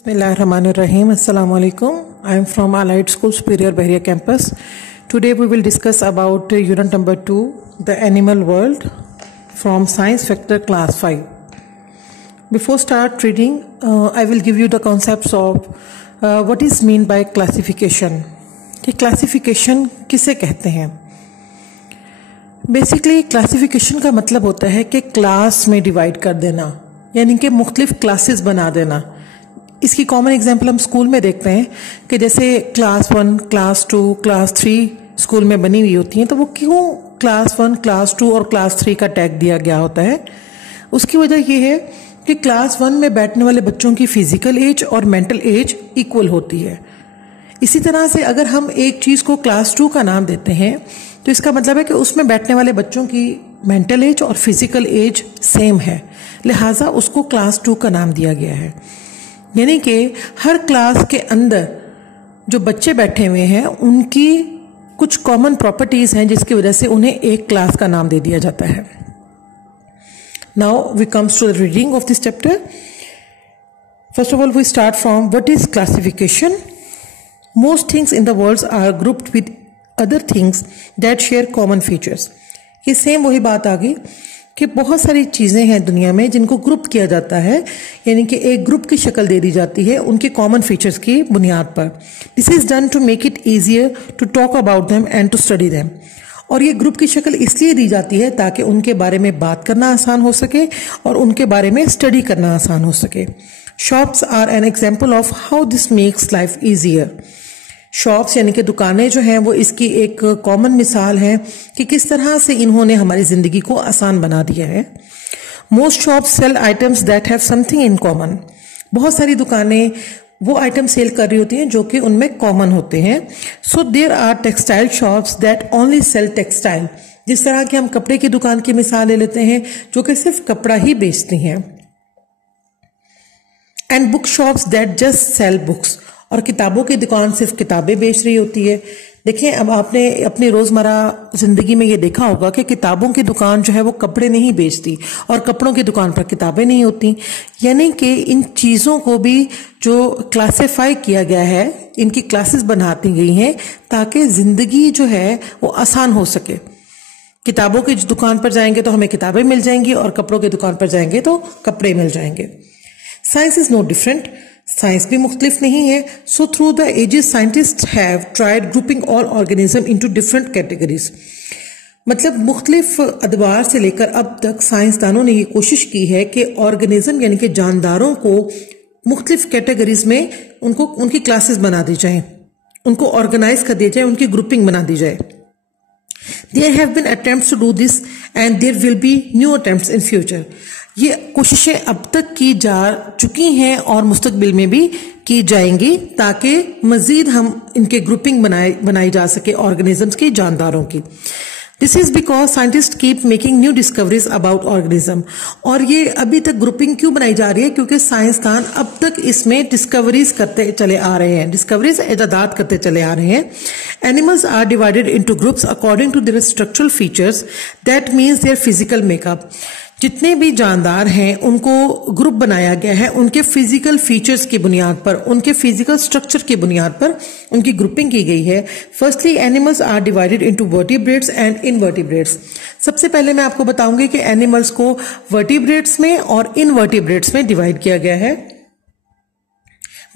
Bismillahirrahmanirrahim. Assalamu alaikum. I am from Allied School Superior Bahria campus. Today we will discuss about unit number 2, the animal world, from science factor class 5. Before start reading, I will give you the concepts of what is mean by classification. कि classification किसे कहते हैं? Basically classification का मतलब होता है कि class में डिवाइड कर देना, यानी कि मुख्तलिफ क्लासेस बना देना. इसकी कॉमन एग्जांपल हम स्कूल में देखते हैं कि जैसे क्लास 1, क्लास 2, क्लास 3 स्कूल में बनी हुई होती हैं, तो वो क्यों क्लास 1, क्लास 2 और क्लास 3 का टैग दिया गया होता है? उसकी वजह यह है कि क्लास 1 में बैठने वाले बच्चों की फिजिकल एज और मेंटल एज इक्वल होती है. इसी तरह से अगर हम एक चीज़ को क्लास 2 का नाम देते हैं तो इसका मतलब है कि उसमें बैठने वाले बच्चों की मेंटल एज और फिजिकल एज सेम है, लिहाजा उसको क्लास 2 का नाम दिया गया है. यानी कि हर क्लास के अंदर जो बच्चे बैठे हुए हैं उनकी कुछ कॉमन प्रॉपर्टीज हैं जिसकी वजह से उन्हें एक क्लास का नाम दे दिया जाता है. Now we comes to the reading of this chapter. First of all we start from what is classification. Most things in the world are grouped with other things that share common features. ये same वही बात आ गई कि बहुत सारी चीज़ें हैं दुनिया में जिनको ग्रुप किया जाता है, यानी कि एक ग्रुप की शक्ल दे दी जाती है उनके कॉमन फीचर्स की बुनियाद पर. This is done to make it easier to talk about them and to study them. और ये ग्रुप की शक्ल इसलिए दी जाती है ताकि उनके बारे में बात करना आसान हो सके और उनके बारे में स्टडी करना आसान हो सके. Shops are an example of how this makes life easier. Shops यानी कि दुकानें जो हैं वो इसकी एक कॉमन मिसाल है कि किस तरह से इन्होंने हमारी जिंदगी को आसान बना दिया है. Most shops sell items that have something in common. बहुत सारी दुकानें वो आइटम सेल कर रही होती हैं जो कि उनमें कॉमन होते हैं. So there are textile shops that only sell textile. जिस तरह की हम कपड़े की दुकान की मिसाल ले लेते हैं जो कि सिर्फ कपड़ा ही बेचती हैं. And book shops that just sell books. और किताबों की दुकान सिर्फ किताबें बेच रही होती है. देखिए, अब आपने अपनी रोजमर्रा जिंदगी में ये देखा होगा कि किताबों की दुकान जो है वो कपड़े नहीं बेचती और कपड़ों की दुकान पर किताबें नहीं होती. यानी कि इन चीजों को भी जो क्लासिफाई किया गया है, इनकी क्लासेस बनाती गई हैं ताकि जिंदगी जो है वो आसान हो सके. किताबों की दुकान पर जाएंगे तो हमें किताबें मिल जाएंगी और कपड़ों की दुकान पर जाएंगे तो कपड़े मिल जाएंगे. Science is no different. Science भी मुख्तलिफ नहीं है. So through the ages scientist have tried grouping all organism into different categories. मतलब मुख्तलिफ अदवार से लेकर अब तक साइंसदानों ने ये कोशिश की है कि ऑर्गेनिज्म यानी कि जानदारों को मुख्तलिफ कैटेगरीज में उनको उनकी क्लासेस बना दी जाए, उनको ऑर्गेनाइज कर दिया जाए, उनकी ग्रुपिंग बना दी जाए. There have been attempts to do this and there will be new attempts in future. ये कोशिशें अब तक की जा चुकी हैं और मुस्तकबिल में भी की जाएंगी ताकि मजीद हम इनके ग्रुपिंग बनाई जा सके ऑर्गेनिजम्स की, जानदारों की. This is because scientist keep making new discoveries about organism. और ये अभी तक ग्रुपिंग क्यों बनाई जा रही है? क्योंकि साइंसदान अब तक इसमें डिस्कवरीज करते चले आ रहे हैं, डिस्कवरीज इजादात करते चले आ रहे हैं. Animals are divided into groups according to their structural features, that means their physical makeup. जितने भी जानदार हैं उनको ग्रुप बनाया गया है उनके फिजिकल फीचर्स की बुनियाद पर, उनके फिजिकल स्ट्रक्चर की बुनियाद पर उनकी ग्रुपिंग की गई है. Firstly animals are divided into vertebrates and invertebrates. सबसे पहले मैं आपको बताऊंगी कि एनिमल्स को वर्टिब्रेट्स में और इनवर्टिब्रेट्स में डिवाइड किया गया है.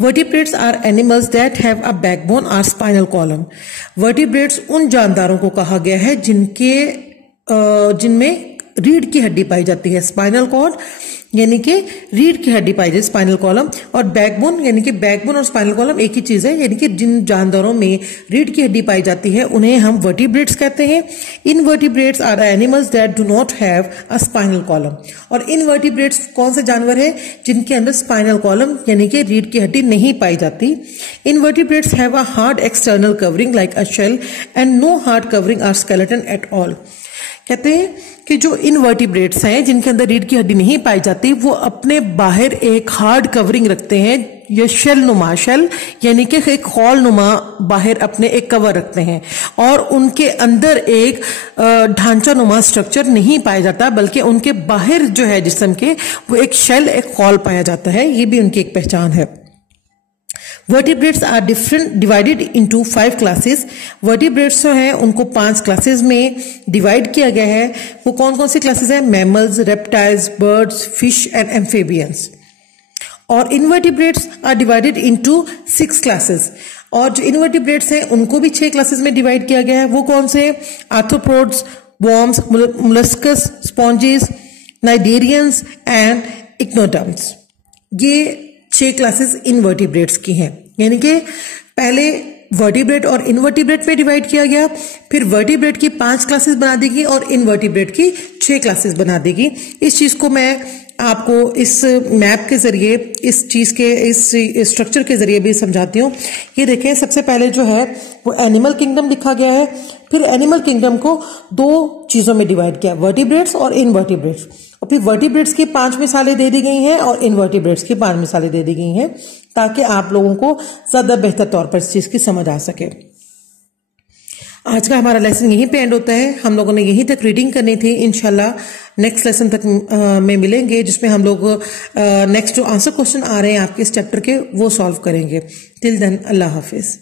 Vertebrates are animals that have a backbone or spinal column. Vertebrates उन जानदारों को कहा गया है जिनमें रीढ़ की हड्डी पाई जाती है, स्पाइनल कॉर्ड यानी कि रीढ़ की हड्डी पाई जाती है, स्पाइनल कॉलम. और बैकबोन यानी कि बैकबोन और स्पाइनल कॉलम एक ही चीज है, यानी कि जिन जानदारों में रीढ़ की हड्डी पाई जाती है उन्हें हम वर्टिब्रेट्स कहते हैं. Invertebrates are animals that do not have a spinal column. और इनवर्टिब्रेट्स कौन से जानवर है? जिनके अंदर स्पाइनल कॉलम यानी कि रीढ़ की हड्डी नहीं पाई जाती. Invertebrates have a hard external covering like a shell and no hard covering और स्केलेटन एट ऑल. कहते हैं कि जो इनवर्टिब्रेट्स हैं जिनके अंदर रीढ़ की हड्डी नहीं पाई जाती वो अपने बाहर एक हार्ड कवरिंग रखते हैं, ये शेल नुमा, शेल यानी कि एक खौल नुमा बाहर अपने एक कवर रखते हैं और उनके अंदर एक ढांचा नुमा स्ट्रक्चर नहीं पाया जाता, बल्कि उनके बाहर जो है जिस्म के वो एक शेल, एक खौल पाया जाता है. ये भी उनकी एक पहचान है. Vertebrates are different divided into 5 classes. Vertebrates जो हैं उनको 5 क्लासेस में डिवाइड किया गया है। वो कौन कौन सी क्लासेस हैं? Mammals, reptiles, birds, fish and amphibians. और invertebrates are divided into 6 classes. और जो इनवर्टिब्रेट्स हैं उनको भी 6 क्लासेस में डिवाइड किया गया है। वो कौन से? Arthropods, worms, molluscs, sponges, cnidarians and echinoderms. ये 6 क्लासेस इनवर्टिब्रेट्स की हैं। यानी कि पहले वर्टिब्रेट और इनवर्टिब्रेट में डिवाइड किया गया, फिर वर्टिब्रेट की 5 क्लासेस बना देगी और इनवर्टिब्रेट की 6 क्लासेस बना देगी। इस चीज को मैं आपको इस मैप के जरिए, इस चीज के इस स्ट्रक्चर के जरिए भी समझाती हूँ। ये देखें, सबसे पहले जो है वो एनिमल किंगडम लिखा गया है। फिर एनिमल किंगडम को 2 चीजों में डिवाइड किया, वर्टिब्रेट्स और इनवर्टिब्रेट्स। और फिर वर्टिब्रेट्स की 5 मिसालें दे दी गई हैं और इनवर्टिब्रेट्स की 5 मिसालें दे दी गई हैं, ताकि आप लोगों को ज्यादा बेहतर तौर पर इस चीज की समझ आ सके। आज का हमारा लेसन यहीं पे एंड होता है। हम लोगों ने यहीं तक रीडिंग करनी थी। इंशाल्लाह नेक्स्ट लेसन तक में मिलेंगे, जिसमें हम लोग नेक्स्ट जो आंसर क्वेश्चन आ रहे हैं आपके इस चैप्टर के, वो सॉल्व करेंगे। टिल देन, अल्लाह हाफिज।